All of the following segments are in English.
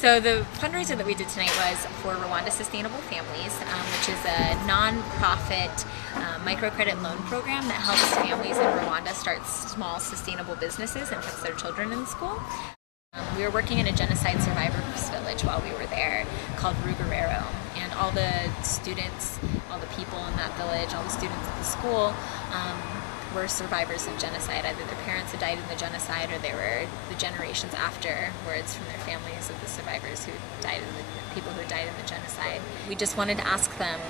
So the fundraiser that we did tonight was for Rwanda Sustainable Families, which is a non-profit microcredit loan program that helps families in Rwanda start small sustainable businesses and puts their children in school. We were working in a genocide survivors village while we were there called Rwanda, and all the students, all the people in that village, all the students at the school were survivors of genocide. Either their parents had died in the genocide or they were the generations afterwards from their families of the survivors who died in the people who died in the genocide. We just wanted to ask them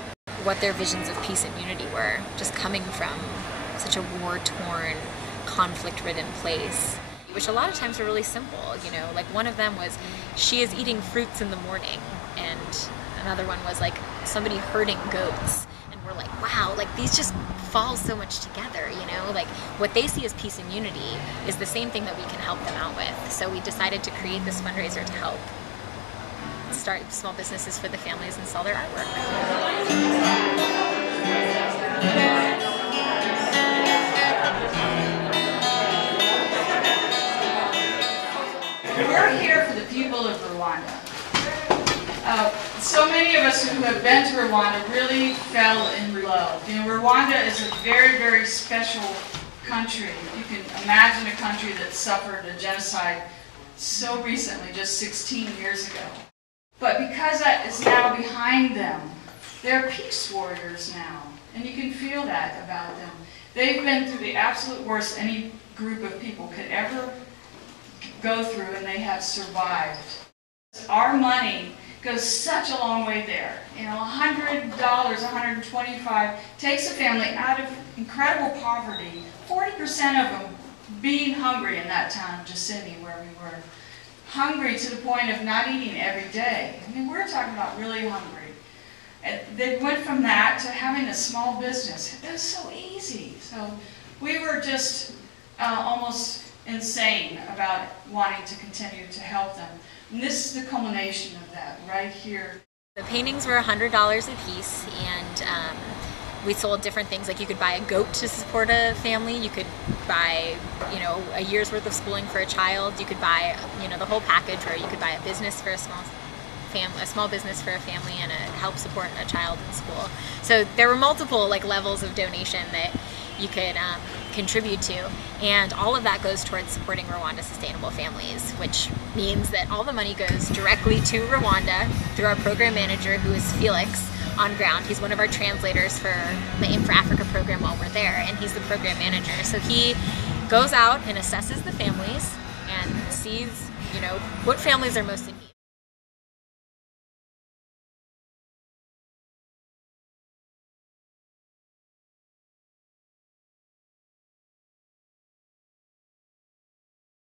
what their visions of peace and unity were, just coming from such a war-torn, conflict-ridden place, which a lot of times are really simple. You know, like one of them was, she is eating fruits in the morning, and another one was like somebody herding goats. We're like, wow, like these just fall so much together, you know, like what they see as peace and unity is the same thing that we can help them out with. So we decided to create this fundraiser to help start small businesses for the families and sell their artwork. We're here for the people of Rwanda. So many of us who have been to Rwanda really fell in love. You know, Rwanda is a very, very special country. You can imagine a country that suffered a genocide so recently, just 16 years ago. But because that is now behind them, they're peace warriors now, and you can feel that about them. They've been through the absolute worst any group of people could ever go through, and they have survived. Our money goes such a long way there. You know, $100, $125 takes a family out of incredible poverty, 40% of them being hungry in that town of Gisenyi where we were. Hungry to the point of not eating every day. I mean, we're talking about really hungry. And they went from that to having a small business. It was so easy. So we were just almost insane about wanting to continue to help them. And this is the culmination of that right here. The paintings were $100 a piece, and we sold different things. Like you could buy a goat to support a family. You could buy, you know, a year's worth of schooling for a child. You could buy, you know, the whole package, where you could buy a business for a small business for a family, and help support a child in school. So there were multiple like levels of donation that you could contribute to, and all of that goes towards supporting Rwanda Sustainable Families, which means that all the money goes directly to Rwanda through our program manager, who is Felix, on ground. He's one of our translators for the Aim for Africa program while we're there, and he's the program manager. So he goes out and assesses the families and sees, you know, what families are most in need.